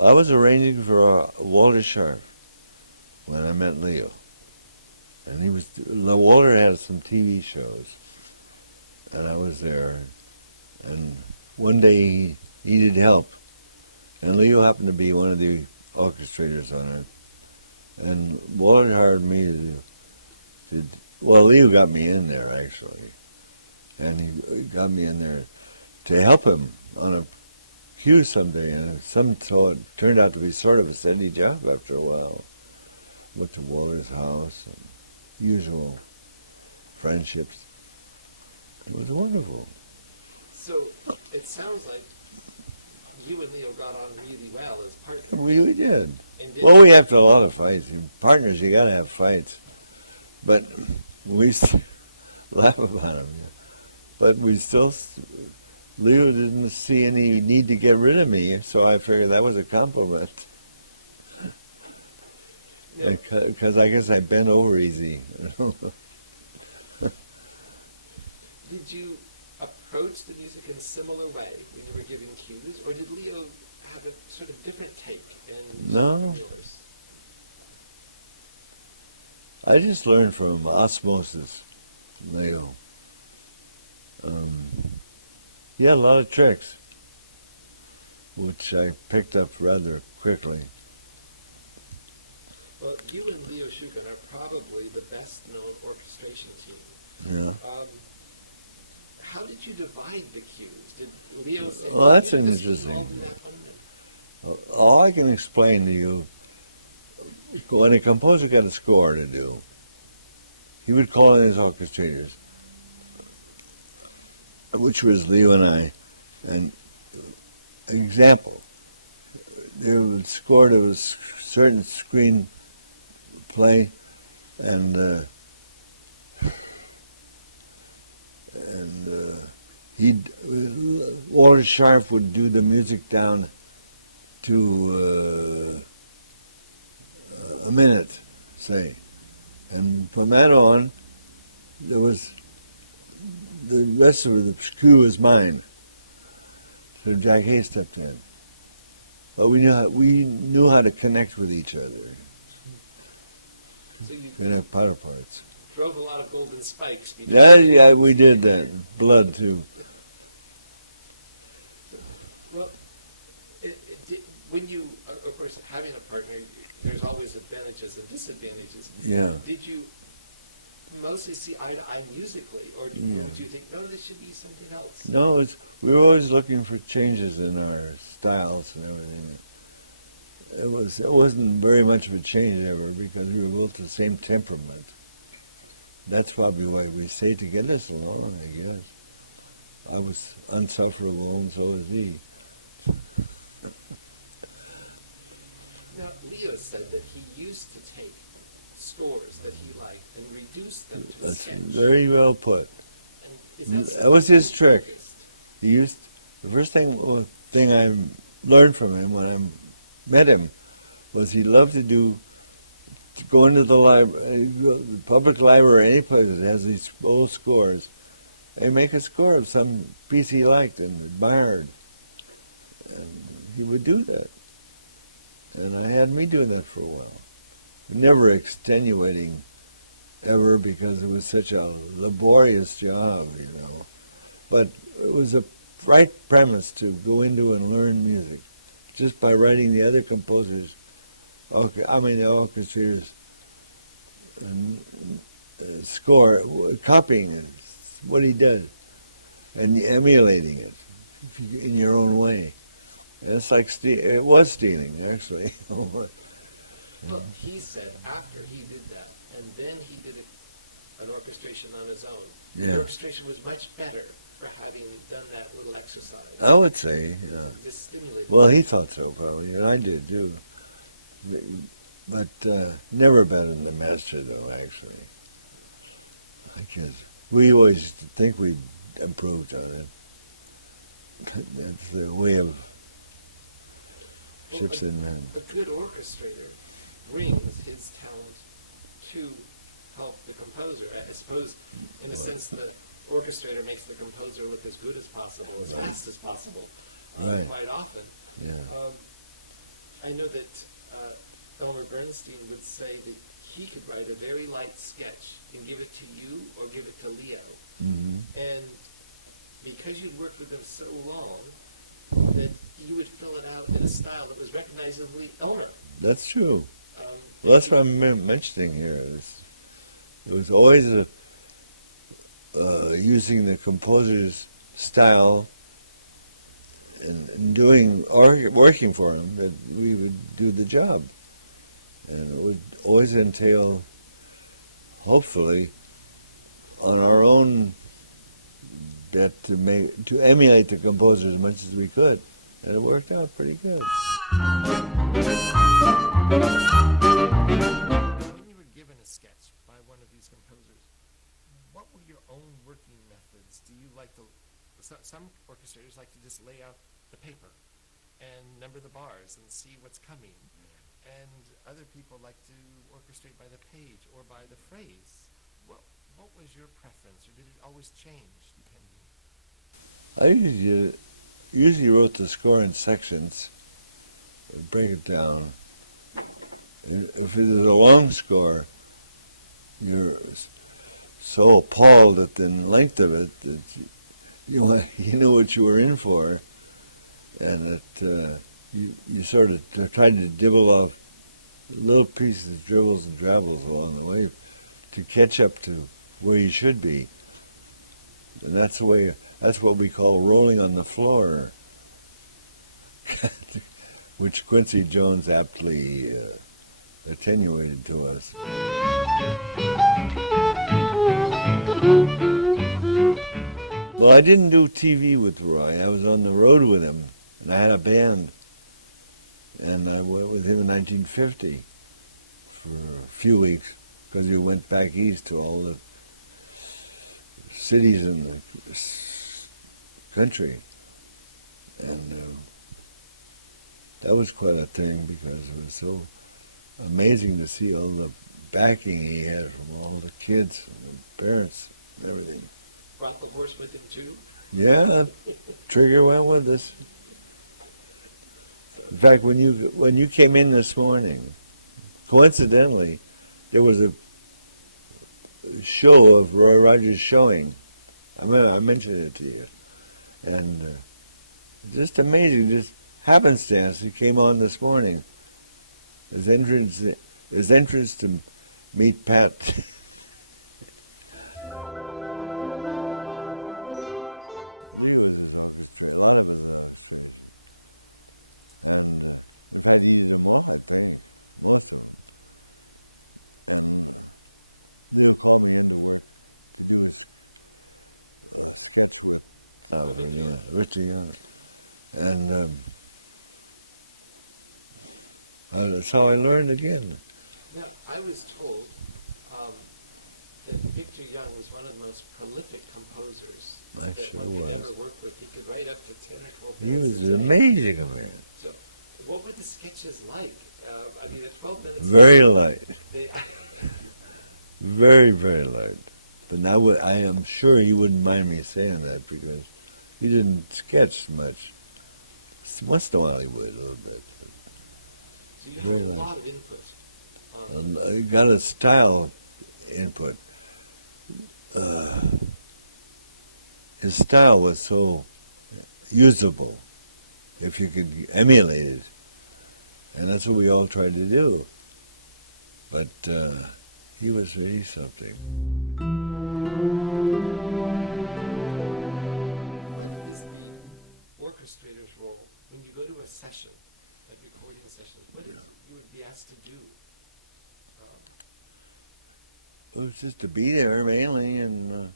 I was arranging for Walter Sharp when I met Leo. And Walter had some TV shows, and I was there. And one day he needed help, and Leo happened to be one of the orchestrators on it. And Walter hired me Leo got me in there, actually. And he got me in there to help him on a cue someday. And so it turned out to be sort of a steady job after a while. Went to Walter's house, and usual friendships. It was wonderful. So it sounds like you and Leo got on really well as partners. We did. Well, we have a lot of fights. In partners, you got to have fights. But we laugh about them. But Leo didn't see any need to get rid of me, so I figured that was a compliment. Yeah. Because I guess I bent over easy. Did you approach the music in a similar way when you were giving cues, or did Leo have a sort of different take? No. Yours? I just learned from osmosis, Leo. He had a lot of tricks, which I picked up rather quickly. Well, you and Leo Shuken are probably the best-known orchestration team. Yeah. How did you divide the cues? Did Leo say... Well, that's an interesting... All I can explain to you, when a composer got a score to do, he would call in his orchestrators, which was Leo and I. And example, they would score to a certain screen play, and Walter Sharp would do the music down to a minute, say. And from that on, there was the rest of the cue was mine. So Jack Hay stepped in. But we knew how to connect with each other. So you in our power parts. drove a lot of golden spikes. Yeah, we did that. Blood, too. Well, when you, of course, having a partner, there's always advantages and disadvantages. Yeah. Did you mostly see eye to eye musically, or did you think, no, this should be something else? No, we were always looking for changes in our styles and everything. It wasn't very much of a change ever because we were both the same temperament. That's probably why we stayed together so long, I guess. I was unsufferable and so was he. Now, Leo said that he used to take scores that he liked and reduce them to a That's sketch. very well put. And is That was his trick. The first thing I learned from him when I met him was he loved to go into the library, the public library, any place that has these old scores, and make a score of some piece he liked and admired. And he would do that. And I had me doing that for a while. Never extenuating ever because it was such a laborious job, But it was a right premise to go into and learn music just by writing the other composers, the orchestrators, and score, copying what he did and emulating it in your own way. And it's like it was stealing, actually. Well, he said after he did that, and then he did an orchestration on his own, the orchestration was much better for having done that little exercise. I would say, yeah. This stimulated. Well, he thought so, probably, and I did, too. But never better than the master, though, actually. Because we always think we improved on it. That's the way of ships in men. A good orchestrator brings his talent to help the composer. I suppose, in a sense, the orchestrator makes the composer look as good as possible, as fast as possible, quite often. Yeah. I know that Elmer Bernstein would say that he could write a very light sketch and give it to you or give it to Leo. Mm-hmm. And because you'd worked with him so long, that you would fill it out in a style that was recognizably Elmer. That's true. Well, that's what I'm mentioning here. It was always using the composer's style and working for him that we would do the job. And it would always entail, hopefully, on our own bet to emulate the composer as much as we could. And it worked out pretty good. When you were given a sketch by one of these composers, what were your own working methods? Do you like to... Some orchestrators like to just lay out the paper and number the bars and see what's coming. And other people like to orchestrate by the page or by the phrase. What was your preference, or did it always change depending? I usually wrote the score in sections and break it down. If it is a long score, you're so appalled at the length of it that you knew what you were in for, and that you sort of tried to dibble off little pieces, dribbles and drabbles along the way to catch up to where you should be. And that's what we call rolling on the floor, which Quincy Jones aptly attenuated to us. Well, I didn't do TV with Roy. I was on the road with him, and I had a band. And I went with him in 1950 for a few weeks, because we went back east to all the cities in the country. And that was quite a thing, because it was so amazing to see all the backing he had from all the kids and the parents and everything. Brought the horse with him too? Yeah, Trigger went with us. In fact, when you came in this morning, coincidentally, there was a show of Roy Rogers showing. I mentioned it to you. And just amazing, just happenstance, he came on this morning. His entrance to meet Pat. Richie, and that's how I learned again. Now, I was told that Victor Young was one of the most prolific composers that one could ever work with. He could write up to 10 or 12 He minutes. was amazing, man. So, what were the sketches like? I mean, at 12 minutes... Very light. Very, very light. But now I am sure he wouldn't mind me saying that, because he didn't sketch much. Once in a while he would, a little bit. So you had a lot of input. He got a style input. His style was so usable if you could emulate it. And that's what we all tried to do. But he was really something. What is the orchestrator's role when you go to a session, like recording a session? What is it you would be asked to do? It was just to be there mainly, and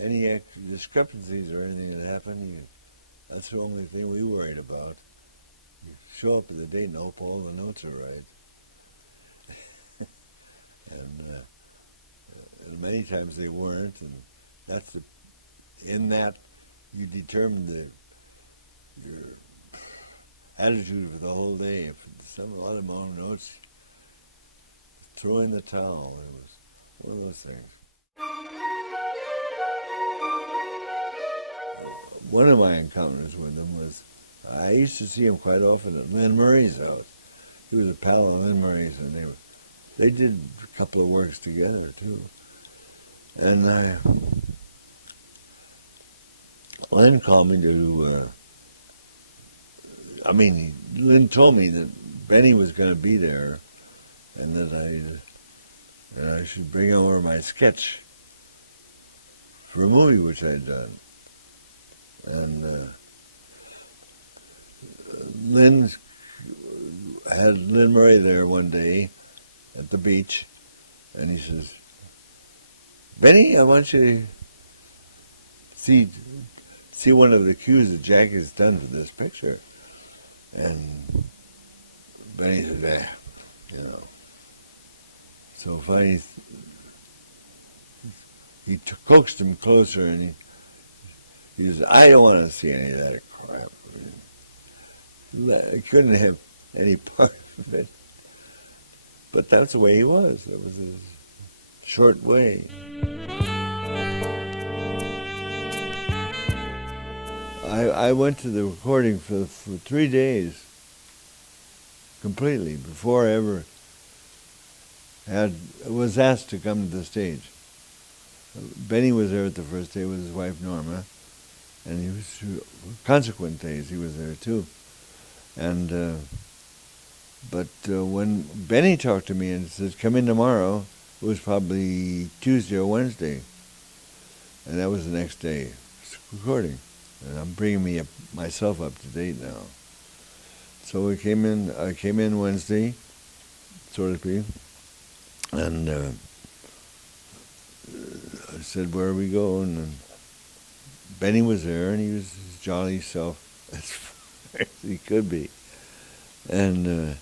any discrepancies or anything that happened, that's the only thing we worried about. You show up at the date and hope all the notes are right. And many times they weren't, and in that you determine your attitude for the whole day. If a lot of long notes, throw in the towel. It was one of those things. One of my encounters with him was, I used to see him quite often at Lynn Murray's house. He was a pal of Lynn Murray's, and they did a couple of works together too. And Lynn called me to. Lynn told me that Benny was going to be there, and that I should bring over my sketch for a movie which I had done. And Lynn had Lynn Murray there one day at the beach, and he says, "Benny, I want you to see one of the cues that Jack has done for this picture." And Benny said, So finally, he coaxed him closer, and he said, "I don't want to see any of that crap." I couldn't have any part of it. But that's the way he was. That was his short way. I went to the recording for 3 days completely before I ever was asked to come to the stage. Benny was there at the first day with his wife Norma, and he was consequent days he was there too. And but when Benny talked to me and said, "Come in tomorrow," it was probably Tuesday or Wednesday, and that was the next day recording. And I'm bringing myself up to date now. So I came in Wednesday, so to speak, and I said, "Where are we going?" And Benny was there, and he was his jolly self as far as he could be. And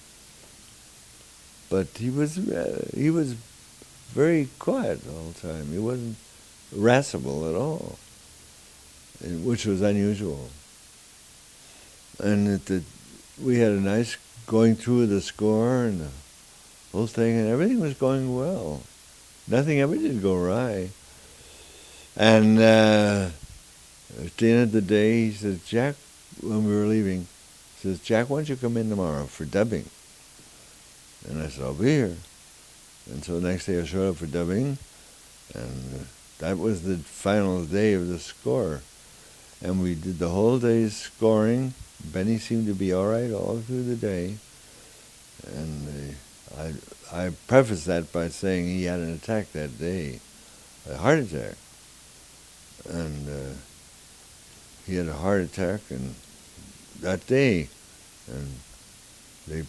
but he was very quiet all the time. He wasn't irascible at all, which was unusual. And we had a nice going through the score and the whole thing, and everything was going well. Nothing ever did go awry. And at the end of the day, he says, "Jack," when we were leaving, he says, "Jack, why don't you come in tomorrow for dubbing?" And I said, "I'll be here." And so the next day I showed up for dubbing, and that was the final day of the score. And we did the whole day's scoring. Benny seemed to be all right all through the day. And I prefaced that by saying he had an attack that day, a heart attack. And he had a heart attack that day. And they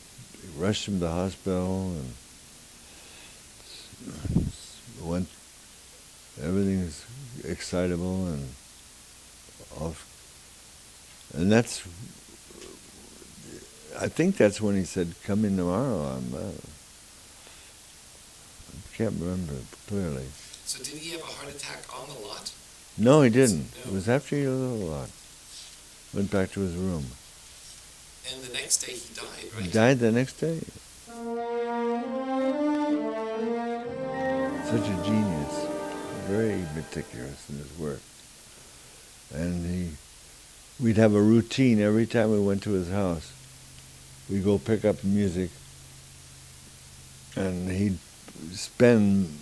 rushed him to the hospital, and everything was excitable and off. And I think that's when he said, "Come in tomorrow." I can't remember clearly. So did he have a heart attack on the lot? No, he didn't. No. It was after he did a lot. Went back to his room. And the next day he died, right? He died the next day. Such a genius. Very meticulous in his work. And we'd have a routine every time we went to his house. We'd go pick up music, and he'd spend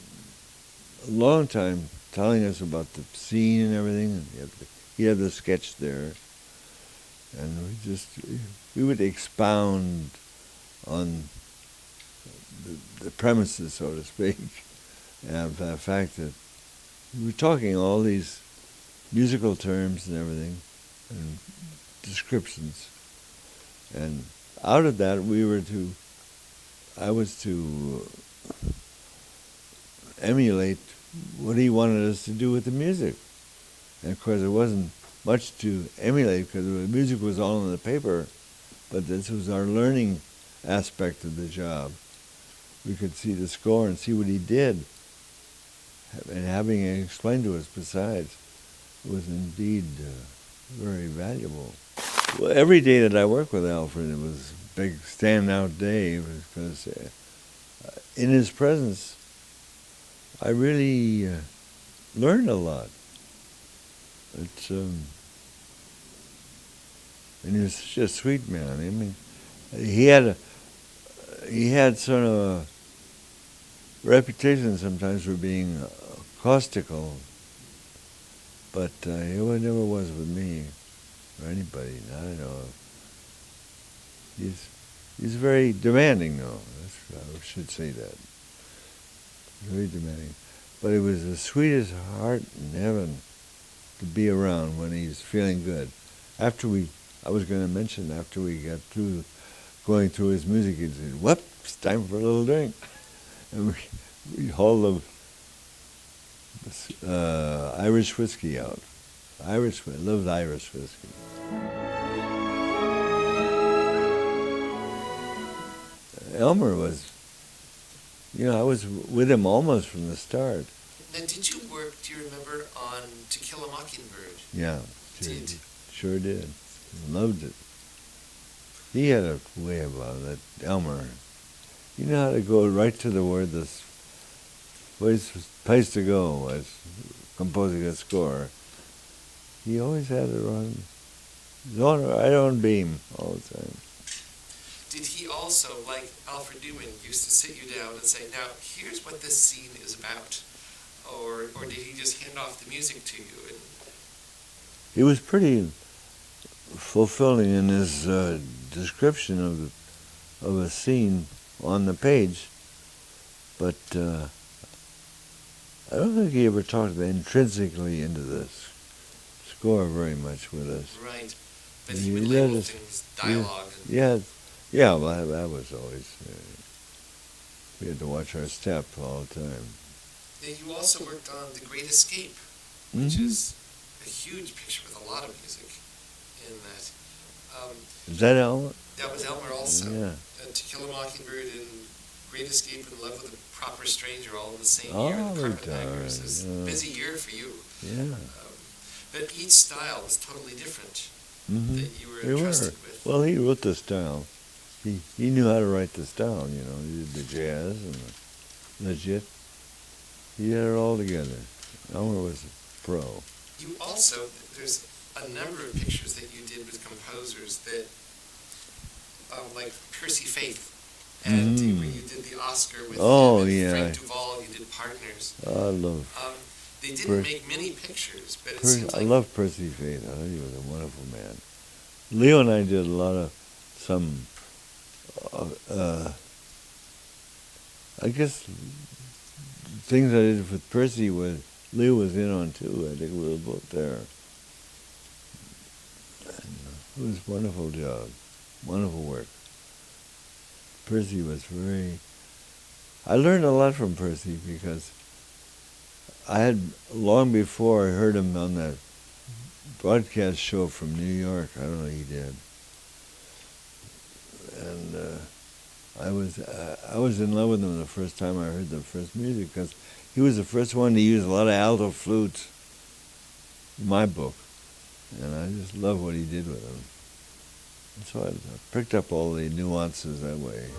a long time telling us about the scene and everything. And he had the sketch there, and we would expound on the premises, so to speak, and the fact that we were talking all these musical terms and everything, and descriptions. And out of that, I was to emulate what he wanted us to do with the music. And of course, there wasn't much to emulate because the music was all on the paper, but this was our learning aspect of the job. We could see the score and see what he did, and having it explained to us besides was indeed very valuable. Well, every day that I worked with Alfred, it was a big standout day because in his presence, I really learned a lot. And he was such a sweet man. I mean, he had sort of a reputation sometimes for being caustical, but he never was with me or anybody. I don't know. He's very demanding, though. I should say that. Very demanding. But it was the sweetest heart in heaven to be around when he's feeling good. I was going to mention, after we got through going through his music, he'd say, "Whoop, it's time for a little drink." And we'd haul the Irish whiskey out. Loved Irish whiskey. Elmer was, I was with him almost from the start. Now, did you work, do you remember, on To Kill a Mockingbird? Yeah, sure did. Loved it. He had a way about it, Elmer. You know how to go right to the word, this place to go as composing a score. He always had it right on beam all the time. Did he also, like Alfred Newman, used to sit you down and say, "Now, here's what this scene is about"? Or did he just hand off the music to you? And he was pretty fulfilling in his description of a scene on the page, but I don't think he ever talked intrinsically into this score very much with us. Right, but he would label things, dialogue. Yeah, well, that was always, we had to watch our step all the time. Now, you also worked on The Great Escape, which is a huge picture with a lot of music in that. Is that Elmer? That was Elmer also. Yeah. To Kill a Mockingbird and Great Escape and Love with a Proper Stranger all in the same year. The Carpetbaggers. It was a busy year for you. Yeah. But each style was totally different that you were entrusted with. Well, he wrote the style. He knew how to write the style, He did the jazz and the legit. He had it all together. Elmer was a pro. You also, there's a number of pictures that you did with composers that, like Percy Faith, and where you did the Oscar with Frank Duvall, you did Partners. I love. They didn't make many pictures, but it seems like... I love Percy Faith. I thought he was a wonderful man. Leo and I did a lot of I guess things I did with Percy Leo was in on too. I think we were both there. And it was a wonderful job, wonderful work. Percy was I learned a lot from Percy because I had, long before I heard him on that broadcast show from New York, I don't know, he did. And I was in love with him the first time I heard the first music because he was the first one to use a lot of alto flutes in my book. And I just love what he did with them. And so I picked up all the nuances that way.